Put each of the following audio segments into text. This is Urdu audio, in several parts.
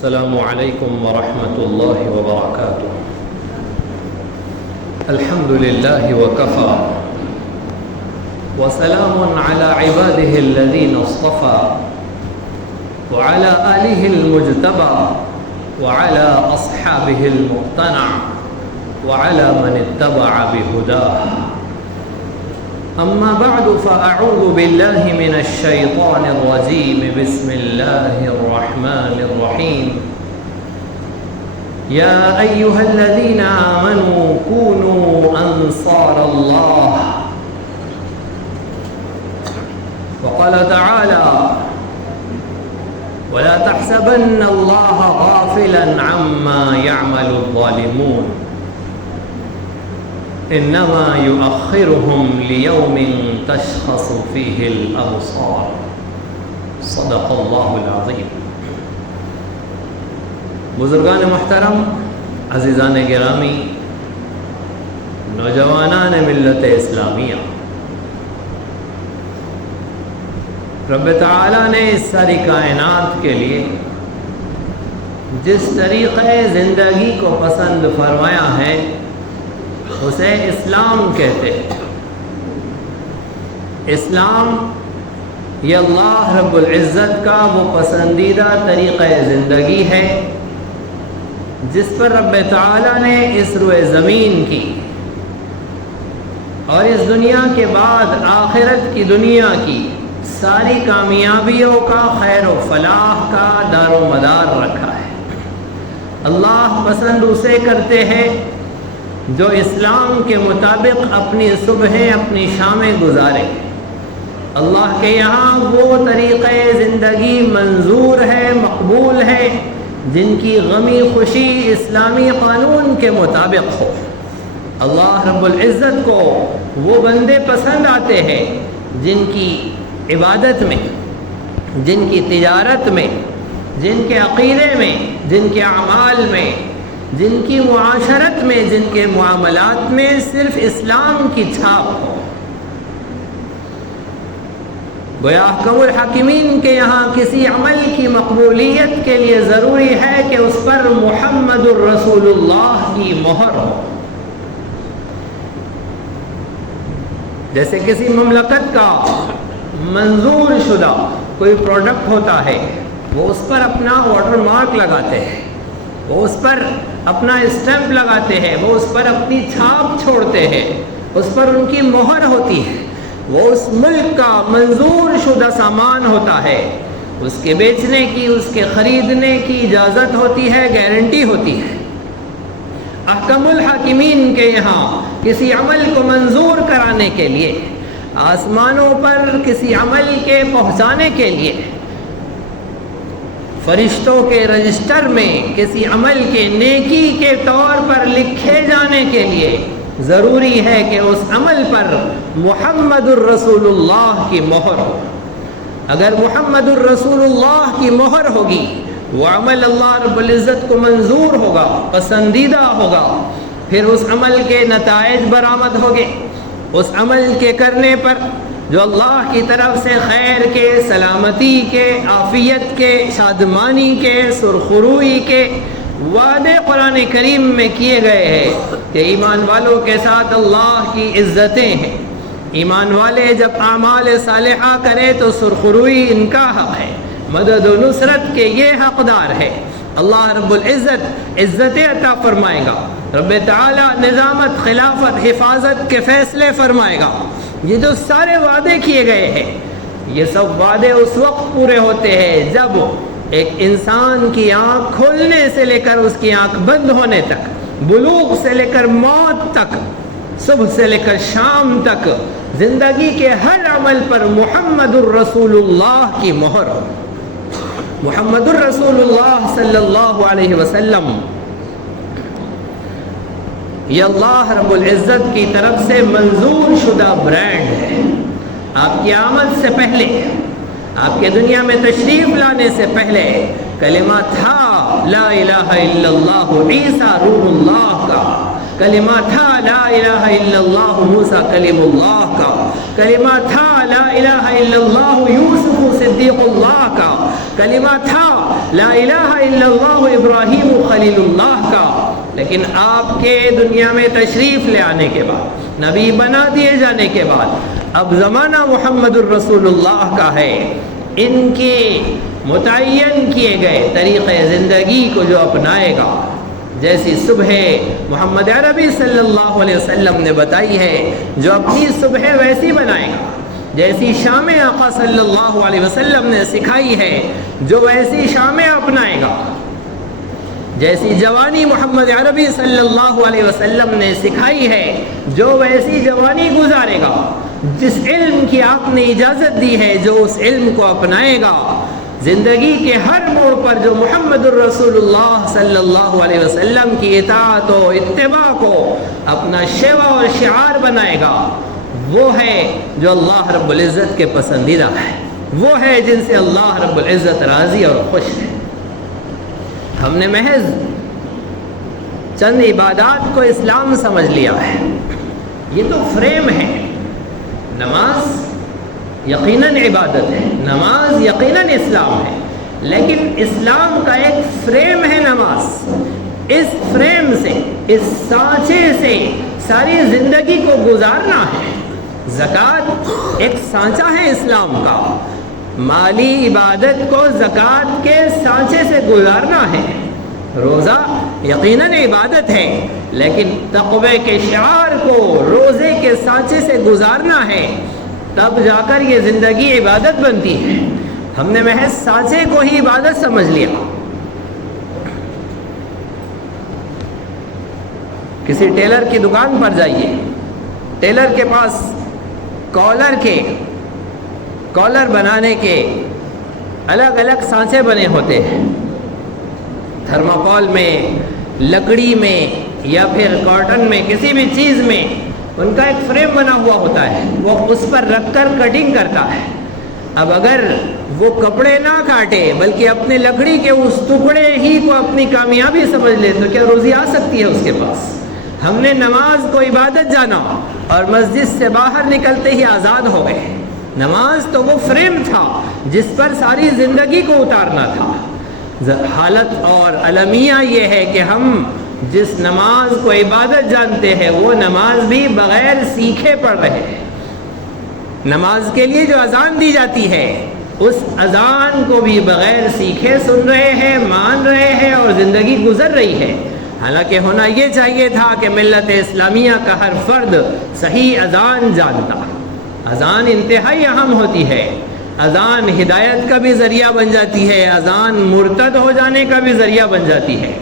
السلام عليكم ورحمة الله وبركاته. الحمد لله وكفى وسلام على عباده الذين اصطفى وعلى آله المجتبى وعلى أصحابه المقتنع وعلى من اتبع بهداه. أما بعد فأعوذ بالله من الشيطان الرجيم. بسم الله الرحمن الرحيم. يا أيها الذين آمنوا كونوا أنصار الله. وقال تعالى: ولا تحسبن الله غافلا عما يعمل الظالمون انما يؤخرهم ليوم تشخص فيه الابصار. صدق اللہ العظیم. بزرگان محترم، عزیزان گرامی، نوجوانان ملت اسلامیہ، رب تعالیٰ نے اس ساری کائنات کے لیے جس طریقے زندگی کو پسند فرمایا ہے اسے اسلام کہتے ہیں. اسلام یہ اللہ رب العزت کا وہ پسندیدہ طریقہ زندگی ہے جس پر رب تعالیٰ نے اس روئے زمین کی اور اس دنیا کے بعد آخرت کی دنیا کی ساری کامیابیوں کا، خیر و فلاح کا دار و مدار رکھا ہے. اللہ پسند اسے کرتے ہیں جو اسلام کے مطابق اپنی صبحیں اپنی شامیں گزارے. اللہ کے یہاں وہ طریقہ زندگی منظور ہے، مقبول ہے، جن کی غمی خوشی اسلامی قانون کے مطابق ہو. اللہ رب العزت کو وہ بندے پسند آتے ہیں جن کی عبادت میں، جن کی تجارت میں، جن کے عقیدے میں، جن کے اعمال میں، جن کی معاشرت میں، جن کے معاملات میں صرف اسلام کی چھاپ ہو. گویا احکم الحاکمین کے یہاں کسی عمل کی مقبولیت کے لیے ضروری ہے کہ اس پر محمد الرسول اللہ کی مہر ہو. جیسے کسی مملکت کا منظور شدہ کوئی پروڈکٹ ہوتا ہے، وہ اس پر اپنا واٹر مارک لگاتے ہیں، وہ اس پر اپنا اسٹیمپ لگاتے ہیں، وہ اس پر اپنی چھاپ چھوڑتے ہیں، اس پر ان کی مہر ہوتی ہے. وہ اس ملک کا منظور شدہ سامان ہوتا ہے، اس کے بیچنے کی، اس کے خریدنے کی اجازت ہوتی ہے، گارنٹی ہوتی ہے. احکم الحاکمین کے یہاں کسی عمل کو منظور کرانے کے لیے، آسمانوں پر کسی عمل کے پہنچانے کے لیے، فرشتوں کے رجسٹر میں کسی عمل کے نیکی کے طور پر لکھے جانے کے لیے ضروری ہے کہ اس عمل پر محمد الرسول اللہ کی مہر ہو. اگر محمد الرسول اللہ کی مہر ہوگی، وہ عمل اللہ رب العزت کو منظور ہوگا، پسندیدہ ہوگا. پھر اس عمل کے نتائج برآمد ہوگے. اس عمل کے کرنے پر جو اللہ کی طرف سے خیر کے، سلامتی کے، عافیت کے، شادمانی کے، سرخروئی کے وعدے قرآن کریم میں کیے گئے ہیں کہ ایمان والوں کے ساتھ اللہ کی عزتیں ہیں. ایمان والے جب اعمال صالحہ کریں تو سرخروئی ان کا حق ہے، مدد و نصرت کے یہ حقدار ہے. اللہ رب العزت عزتیں عطا فرمائے گا. رب تعالی نظامت، خلافت، حفاظت کے فیصلے فرمائے گا. یہ جو سارے وعدے کیے گئے ہیں، یہ سب وعدے اس وقت پورے ہوتے ہیں جب ایک انسان کی آنکھ کھولنے سے لے کر اس کی آنکھ بند ہونے تک، بلوغ سے لے کر موت تک، صبح سے لے کر شام تک زندگی کے ہر عمل پر محمد الرسول اللہ کی مہر ہو. محمد الرسول اللہ صلی اللہ علیہ وسلم یہ اللہ رب العزت کی طرف سے منظور شدہ برانڈ ہے. آپ کی آمد سے پہلے، آپ کے دنیا میں تشریف لانے سے پہلے کلمہ تھا لا الہ الا اللہ عیسیٰ روح اللہ کا، کلمہ تھا لا الہ الا اللہ موسیٰ کلیم اللہ کا، کلمہ تھا لا الہ الا اللہ یوسف صدیق اللہ کا، کلمہ تھا لا الہ الا اللہ ابراہیم خلیل اللہ کا، لیکن آپ کے دنیا میں تشریف لے آنے کے بعد، نبی بنا دیے جانے کے بعد اب زمانہ محمد الرسول اللہ کا ہے۔ ان کے متعین کیے گئے طریقے زندگی کو جو اپنائے گا، جیسی صبح محمد عربی صلی اللہ علیہ وسلم نے بتائی ہے، جو اپنی صبح ویسی بنائے گا، جیسی شام آقا صلی اللہ علیہ وسلم نے سکھائی ہے جو ویسی شامیں اپنائے گا، جیسی جوانی محمد عربی صلی اللہ علیہ وسلم نے سکھائی ہے جو ویسی جوانی گزارے گا، جس علم کی آپ نے اجازت دی ہے جو اس علم کو اپنائے گا، زندگی کے ہر موڑ پر جو محمد الرسول اللہ صلی اللہ علیہ وسلم کی اطاعت و اتباع کو اپنا شیوا اور شعار بنائے گا، وہ ہے جو اللہ رب العزت کے پسندیدہ ہے، وہ ہے جن سے اللہ رب العزت راضی اور خوش ہے۔ ہم نے محض چند عبادات کو اسلام سمجھ لیا ہے، یہ تو فریم ہے۔ نماز یقیناً عبادت ہے، نماز یقیناً اسلام ہے، لیکن اسلام کا ایک فریم ہے نماز۔ اس فریم سے، اس سانچے سے ساری زندگی کو گزارنا ہے۔ زکوٰۃ ایک سانچہ ہے اسلام کا، مالی عبادت کو زکوٰۃ کے سانچے سے گزارنا ہے۔ روزہ یقیناً عبادت ہے، لیکن تقوی کے شعار کو روزے کے سانچے سے گزارنا ہے، تب جا کر یہ زندگی عبادت بنتی ہے۔ ہم نے محض سانچے کو ہی عبادت سمجھ لیا۔ کسی ٹیلر کی دکان پر جائیے، ٹیلر کے پاس کالر بنانے کے الگ الگ سانچے بنے ہوتے ہیں، تھرماکول میں، لکڑی میں، یا پھر کاٹن میں، کسی بھی چیز میں ان کا ایک فریم بنا ہوا ہوتا ہے، وہ اس پر رکھ کر کٹنگ کرتا ہے۔ اب اگر وہ کپڑے نہ کاٹے بلکہ اپنے لکڑی کے اس ٹکڑے ہی کو اپنی کامیابی سمجھ لے تو کیا روزی آ سکتی ہے اس کے پاس؟ ہم نے نماز کو عبادت جانا اور مسجد سے باہر نکلتے ہی آزاد ہو گئے۔ نماز تو وہ فریم تھا جس پر ساری زندگی کو اتارنا تھا۔ حالت اور المیہ یہ ہے کہ ہم جس نماز کو عبادت جانتے ہیں وہ نماز بھی بغیر سیکھے پڑھ رہے ہیں۔ نماز کے لیے جو اذان دی جاتی ہے اس اذان کو بھی بغیر سیکھے سن رہے ہیں، مان رہے ہیں اور زندگی گزر رہی ہے۔ حالانکہ ہونا یہ چاہیے تھا کہ ملت اسلامیہ کا ہر فرد صحیح اذان جانتا۔ اذان انتہائی اہم ہوتی ہے، اذان ہدایت کا بھی ذریعہ بن جاتی ہے، اذان مرتد ہو جانے کا بھی ذریعہ بن جاتی ہے۔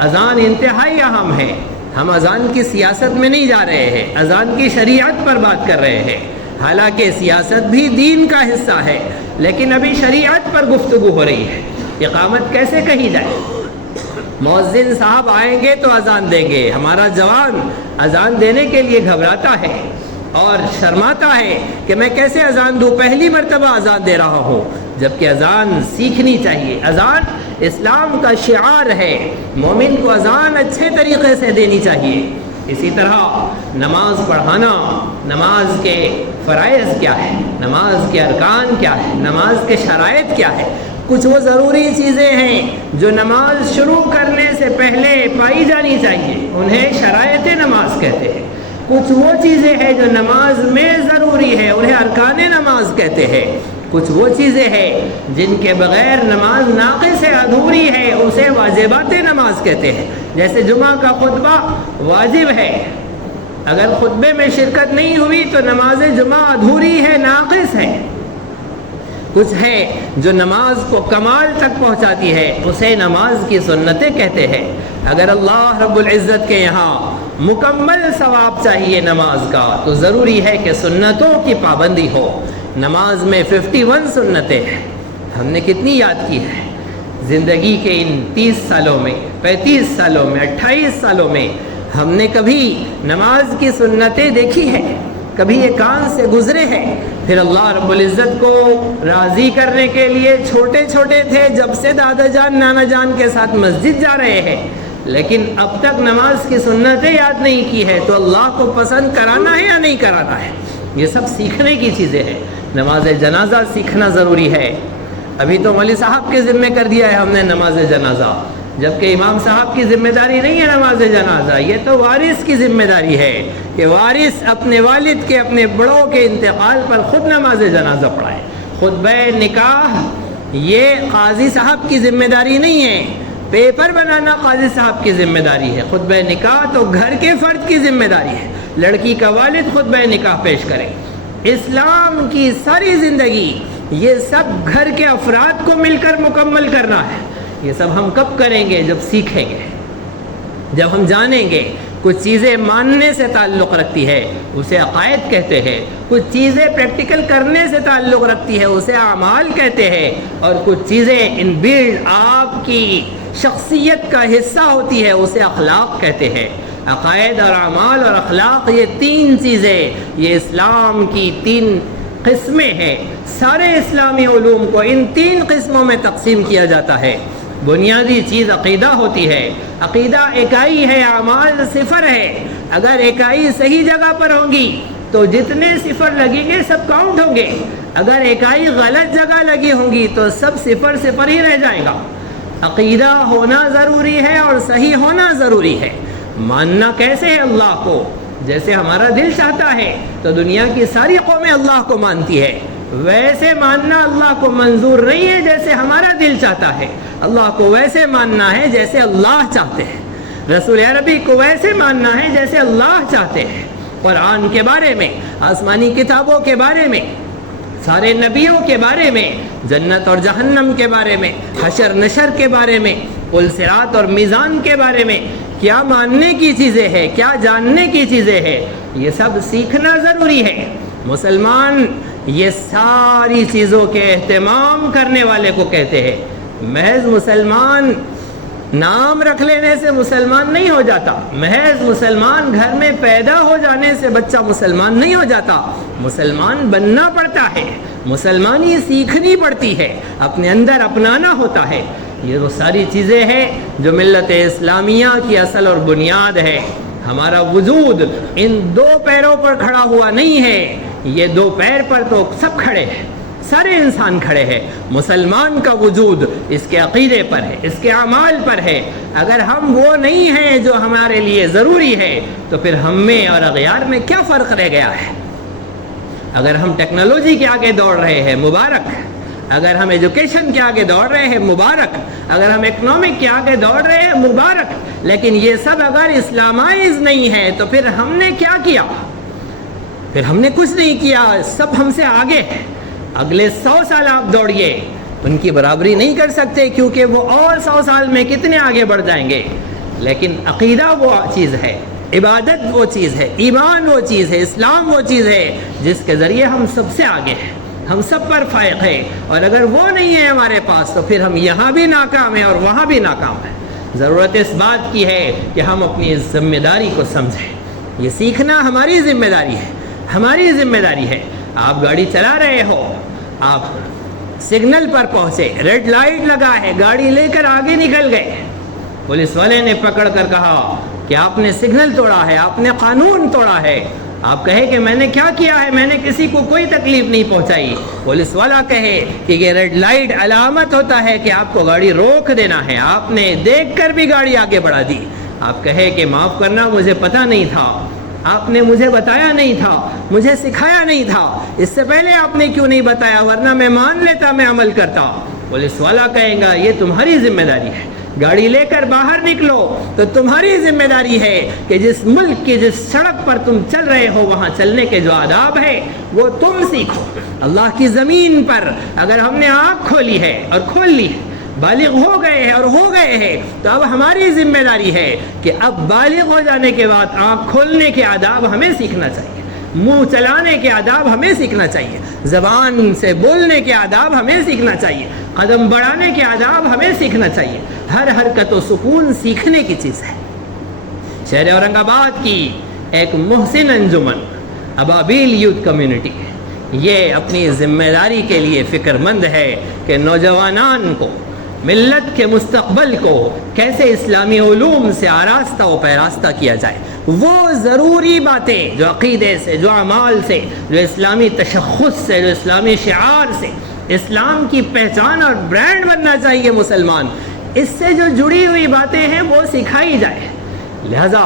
اذان انتہائی اہم ہے۔ ہم اذان کی سیاست میں نہیں جا رہے ہیں، اذان کی شریعت پر بات کر رہے ہیں۔ حالانکہ سیاست بھی دین کا حصہ ہے، لیکن ابھی شریعت پر گفتگو ہو رہی ہے۔ اقامت کیسے کہی جائے؟ مؤذن صاحب آئیں گے تو اذان دیں گے، ہمارا جوان اذان دینے کے لیے گھبراتا ہے اور شرماتا ہے کہ میں کیسے اذان دوں، پہلی مرتبہ اذان دے رہا ہوں، جبکہ اذان سیکھنی چاہیے۔ اذان اسلام کا شعار ہے، مومن کو اذان اچھے طریقے سے دینی چاہیے۔ اسی طرح نماز پڑھانا، نماز کے فرائض کیا ہے، نماز کے ارکان کیا ہے، نماز کے شرائط کیا ہے۔ کچھ وہ ضروری چیزیں ہیں جو نماز شروع کرنے سے پہلے پائی جانی چاہیے، انہیں شرائط نماز کہتے ہیں۔ کچھ وہ چیزیں ہیں جو نماز میں ضروری ہے، انہیں ارکان نماز کہتے ہیں۔ کچھ وہ چیزیں ہیں جن کے بغیر نماز ناقص ہے، ادھوری ہے، اسے واجبات نماز کہتے ہیں۔ جیسے جمعہ کا خطبہ واجب ہے، اگر خطبے میں شرکت نہیں ہوئی تو نماز جمعہ ادھوری ہے، ناقص ہے۔ کچھ ہے جو نماز کو کمال تک پہنچاتی ہے، اسے نماز کی سنتیں کہتے ہیں۔ اگر اللہ رب العزت کے یہاں مکمل ثواب چاہیے نماز کا تو ضروری ہے کہ سنتوں کی پابندی ہو۔ نماز میں 51 سنتیں ہیں، ہم نے کتنی یاد کی ہے؟ زندگی کے ان 30 سالوں میں، 35 سالوں میں، 28 سالوں میں ہم نے کبھی نماز کی سنتیں دیکھی ہیں؟ کبھی یہ کان سے گزرے ہیں؟ پھر اللہ رب العزت کو راضی کرنے کے لیے چھوٹے چھوٹے تھے جب سے دادا جان نانا جان کے ساتھ مسجد جا رہے ہیں، لیکن اب تک نماز کی سنتیں یاد نہیں کی ہے، تو اللہ کو پسند کرانا ہے یا نہیں کرانا ہے؟ یہ سب سیکھنے کی چیزیں ہیں۔ نماز جنازہ سیکھنا ضروری ہے، ابھی تو مولوی صاحب کے ذمہ کر دیا ہے ہم نے نماز جنازہ، جبکہ امام صاحب کی ذمہ داری نہیں ہے نماز جنازہ، یہ تو وارث کی ذمہ داری ہے کہ وارث اپنے والد کے، اپنے بڑوں کے انتقال پر خود نماز جنازہ پڑھائے۔ خطبہ نکاح یہ قاضی صاحب کی ذمہ داری نہیں ہے، پیپر بنانا قاضی صاحب کی ذمہ داری ہے۔ خطبہ نکاح تو گھر کے فرد کی ذمہ داری ہے، لڑکی کا والد خطبہ نکاح پیش کرے۔ اسلام کی ساری زندگی یہ سب گھر کے افراد کو مل کر مکمل کرنا ہے۔ یہ سب ہم کب کریں گے؟ جب سیکھیں گے، جب ہم جانیں گے۔ کچھ چیزیں ماننے سے تعلق رکھتی ہے، اسے عقائد کہتے ہیں۔ کچھ چیزیں پریکٹیکل کرنے سے تعلق رکھتی ہے، اسے اعمال کہتے ہیں۔ اور کچھ چیزیں ان بلڈ آپ کی شخصیت کا حصہ ہوتی ہے، اسے اخلاق کہتے ہیں۔ عقائد اور اعمال اور اخلاق یہ تین چیزیں، یہ اسلام کی تین قسمیں ہیں۔ سارے اسلامی علوم کو ان تین قسموں میں تقسیم کیا جاتا ہے۔ بنیادی چیز عقیدہ ہوتی ہے، عقیدہ اکائی ہے، اعمال صفر ہے۔ اگر اکائی صحیح جگہ پر ہوں گی تو جتنے صفر لگیں گے سب کاؤنٹ ہوں گے، اگر اکائی غلط جگہ لگی ہوں گی تو سب صفر صفر ہی رہ جائے گا۔ عقیدہ ہونا ضروری ہے اور صحیح ہونا ضروری ہے۔ ماننا کیسے ہے اللہ کو؟ جیسے ہمارا دل چاہتا ہے تو دنیا کی ساری قومیں اللہ کو مانتی ہے، ویسے ماننا اللہ کو منظور نہیں ہے جیسے ہمارا دل چاہتا ہے۔ اللہ کو ویسے ماننا ہے جیسے اللہ چاہتے ہیں، رسول عربی کو ویسے ماننا ہے جیسے اللہ چاہتے ہیں۔ قرآن کے بارے میں، آسمانی کتابوں کے بارے میں، سارے نبیوں کے بارے میں، جنت اور جہنم کے بارے میں، حشر نشر کے بارے میں، پل صراط اور میزان کے بارے میں کیا ماننے کی چیزیں ہیں، کیا جاننے کی چیزیں ہیں، یہ سب سیکھنا ضروری ہے۔ مسلمان یہ ساری چیزوں کے اہتمام کرنے والے کو کہتے ہیں۔ محض مسلمان نام رکھ لینے سے مسلمان نہیں ہو جاتا، محض مسلمان گھر میں پیدا ہو جانے سے بچہ مسلمان نہیں ہو جاتا، مسلمان بننا پڑتا ہے، مسلمانی سیکھنی پڑتی ہے، اپنے اندر اپنانا ہوتا ہے۔ یہ وہ ساری چیزیں ہیں جو ملت اسلامیہ کی اصل اور بنیاد ہے۔ ہمارا وجود ان دو پیروں پر کھڑا ہوا نہیں ہے، یہ دو پیر پر تو سب کھڑے ہیں، سارے انسان کھڑے ہیں۔ مسلمان کا وجود اس کے عقیدے پر ہے، اس کے اعمال پر ہے۔ اگر ہم وہ نہیں ہیں جو ہمارے لیے ضروری ہے تو پھر ہم میں اور اغیار میں کیا فرق رہ گیا ہے؟ اگر ہم ٹیکنالوجی کے آگے دوڑ رہے ہیں مبارک، اگر ہم ایجوکیشن کے آگے دوڑ رہے ہیں مبارک، اگر ہم اکنامک کے آگے دوڑ رہے ہیں مبارک، لیکن یہ سب اگر اسلامائز نہیں ہے تو پھر ہم نے کیا کیا؟ پھر ہم نے کچھ نہیں کیا، سب ہم سے آگے ہے۔ اگلے 100 سال آپ دوڑیے، ان کی برابری نہیں کر سکتے کیونکہ وہ اور 100 سال میں کتنے آگے بڑھ جائیں گے۔ لیکن عقیدہ وہ چیز ہے، عبادت وہ چیز ہے، ایمان وہ چیز ہے، اسلام وہ چیز ہے جس کے ذریعے ہم سب سے آگے ہیں، ہم سب پر فائق ہے۔ اور اگر وہ نہیں ہے ہمارے پاس تو پھر ہم یہاں بھی ناکام ہیں اور وہاں بھی ناکام ہیں۔ ضرورت اس بات کی ہے کہ ہم اپنی ذمہ داری کو سمجھیں۔ یہ سیکھنا ہماری ذمہ داری ہے، ہماری ذمہ داری ہے۔ آپ گاڑی چلا رہے ہو، آپ سگنل پر پہنچے، ریڈ لائٹ لگا ہے، گاڑی لے کر آگے نکل گئے، پولیس والے نے پکڑ کر کہا کہ آپ نے سگنل توڑا ہے، آپ نے قانون توڑا ہے۔ آپ کہے کہ میں نے کیا کیا ہے، میں نے کسی کو کوئی تکلیف نہیں پہنچائی۔ پولیس والا کہے کہ یہ ریڈ لائٹ علامت ہوتا ہے کہ آپ کو گاڑی روک دینا ہے، آپ نے دیکھ کر بھی گاڑی آگے بڑھا دی۔ آپ کہے کہ معاف کرنا، مجھے پتہ نہیں تھا، آپ نے مجھے بتایا نہیں تھا، مجھے سکھایا نہیں تھا، اس سے پہلے آپ نے کیوں نہیں بتایا، ورنہ میں مان لیتا، میں عمل کرتا۔ پولیس والا کہے گا یہ تمہاری ذمہ داری ہے، گاڑی لے کر باہر نکلو تو تمہاری ذمہ داری ہے کہ جس ملک کی جس سڑک پر تم چل رہے ہو وہاں چلنے کے جو آداب ہے وہ تم سیکھو۔ اللہ کی زمین پر اگر ہم نے آنکھ کھولی ہے اور کھول لی ہے، بالغ ہو گئے ہیں اور ہو گئے ہیں، تو اب ہماری ذمہ داری ہے کہ اب بالغ ہو جانے کے بعد آنکھ کھولنے کے آداب ہمیں سیکھنا چاہیے، منہ چلانے کے آداب ہمیں سیکھنا چاہیے، زبان سے بولنے کے آداب ہمیں سیکھنا چاہیے، قدم بڑھانے کے آداب ہمیں سیکھنا چاہیے۔ ہر حرکت و سکون سیکھنے کی چیز ہے۔ شہر اورنگ آباد کی ایک محسن انجمن ابابیل یوتھ کمیونٹی یہ اپنی ذمہ داری کے لیے فکر مند ہے کہ نوجوانان کو، ملت کے مستقبل کو کیسے اسلامی علوم سے آراستہ و پیراستہ کیا جائے۔ وہ ضروری باتیں جو عقیدے سے، جو اعمال سے، جو اسلامی تشخص سے، جو اسلامی شعار سے اسلام کی پہچان اور برانڈ بننا چاہیے مسلمان. اس سے جو جڑی ہوئی باتیں ہیں وہ سکھائی جائے. لہذا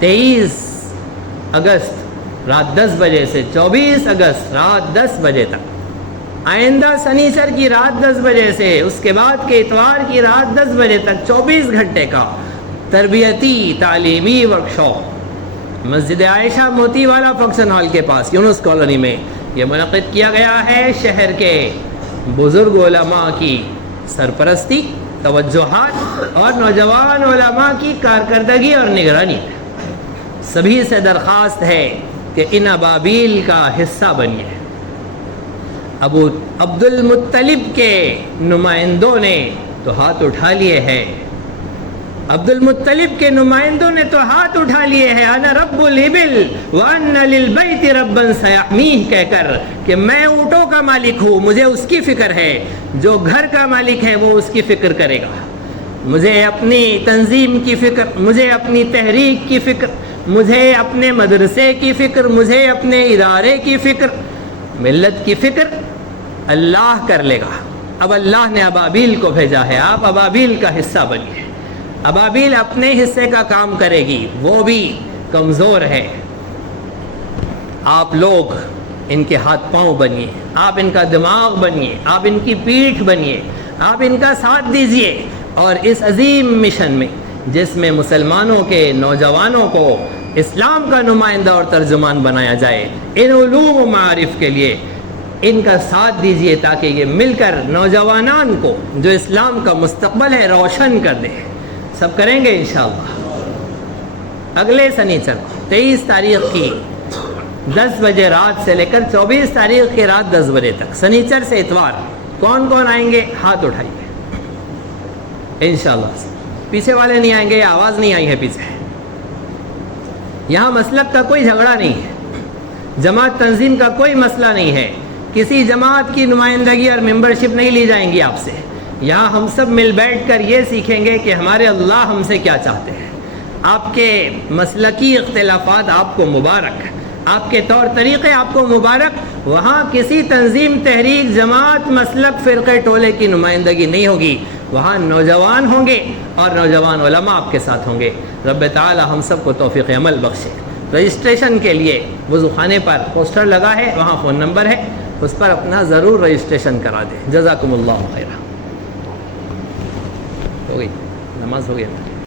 23 اگست رات 10 بجے سے 24 اگست رات 10 بجے تک، آئندہ سنیچر کی رات 10 بجے سے اس کے بعد کے اتوار کی رات 10 بجے تک 24 گھنٹے کا تربیتی تعلیمی ورکشاپ مسجد عائشہ موتی والا فنکشن ہال کے پاس یونس کالونی میں یہ منعقد کیا گیا ہے. شہر کے بزرگ علماء کی سرپرستی، توجہات اور نوجوان علماء کی کارکردگی اور نگرانی. سبھی سے درخواست ہے کہ ان ابابیل کا حصہ بنیے. ابو عبد المطلب کے نمائندوں نے تو ہاتھ اٹھا لیے ہیں، عبد المطلب کے نمائندوں نے تو ہاتھ اٹھا لیے ہیں. انا رب الابل وان للبیت ربا سیحمیہ کہہ کر کہ میں اونٹوں کا مالک ہوں، مجھے اس کی فکر ہے. جو گھر کا مالک ہے وہ اس کی فکر کرے گا. مجھے اپنی تنظیم کی فکر، مجھے اپنی تحریک کی فکر، مجھے اپنے مدرسے کی فکر، مجھے اپنے ادارے کی فکر، ملت کی فکر اللہ کر لے گا. اب اللہ نے ابابیل کو بھیجا ہے، آپ ابابیل کا حصہ بنیے. ابابیل اپنے حصے کا کام کرے گی، وہ بھی کمزور ہے. آپ لوگ ان کے ہاتھ پاؤں بنیے، آپ ان کا دماغ بنیے، آپ ان کی پیٹھ بنیے، آپ ان کا ساتھ دیجئے. اور اس عظیم مشن میں جس میں مسلمانوں کے نوجوانوں کو اسلام کا نمائندہ اور ترجمان بنایا جائے، ان علوم و معارف کے لیے ان کا ساتھ دیجئے تاکہ یہ مل کر نوجوانان کو جو اسلام کا مستقبل ہے روشن کر دے. سب کریں گے انشاءاللہ. اگلے سنیچر 23 تاریخ کی 10 بجے رات سے لے کر 24 تاریخ کی رات 10 بجے تک، سنیچر سے اتوار، کون کون آئیں گے ہاتھ اٹھائیے انشاءاللہ. پیچھے والے نہیں آئیں گے، آواز نہیں آئی ہے پیچھے. یہاں مسلک کا کوئی جھگڑا نہیں ہے، جماعت تنظیم کا کوئی مسئلہ نہیں ہے، کسی جماعت کی نمائندگی اور ممبرشپ نہیں لی جائیں گی آپ سے. یہاں ہم سب مل بیٹھ کر یہ سیکھیں گے کہ ہمارے اللہ ہم سے کیا چاہتے ہیں. آپ کے مسلکی اختلافات آپ کو مبارک، آپ کے طور طریقے آپ کو مبارک. وہاں کسی تنظیم، تحریک، جماعت، مسلک، فرقے، ٹولے کی نمائندگی نہیں ہوگی. وہاں نوجوان ہوں گے اور نوجوان علماء آپ کے ساتھ ہوں گے. رب تعالی ہم سب کو توفیق عمل بخشے. رجسٹریشن کے لیے وضو خانے پر پوسٹر لگا ہے، وہاں فون نمبر ہے، اس پر اپنا ضرور رجسٹریشن کرا دیں. جزاکم اللہ خیرہ. ہو گئی نماز، ہو گئی.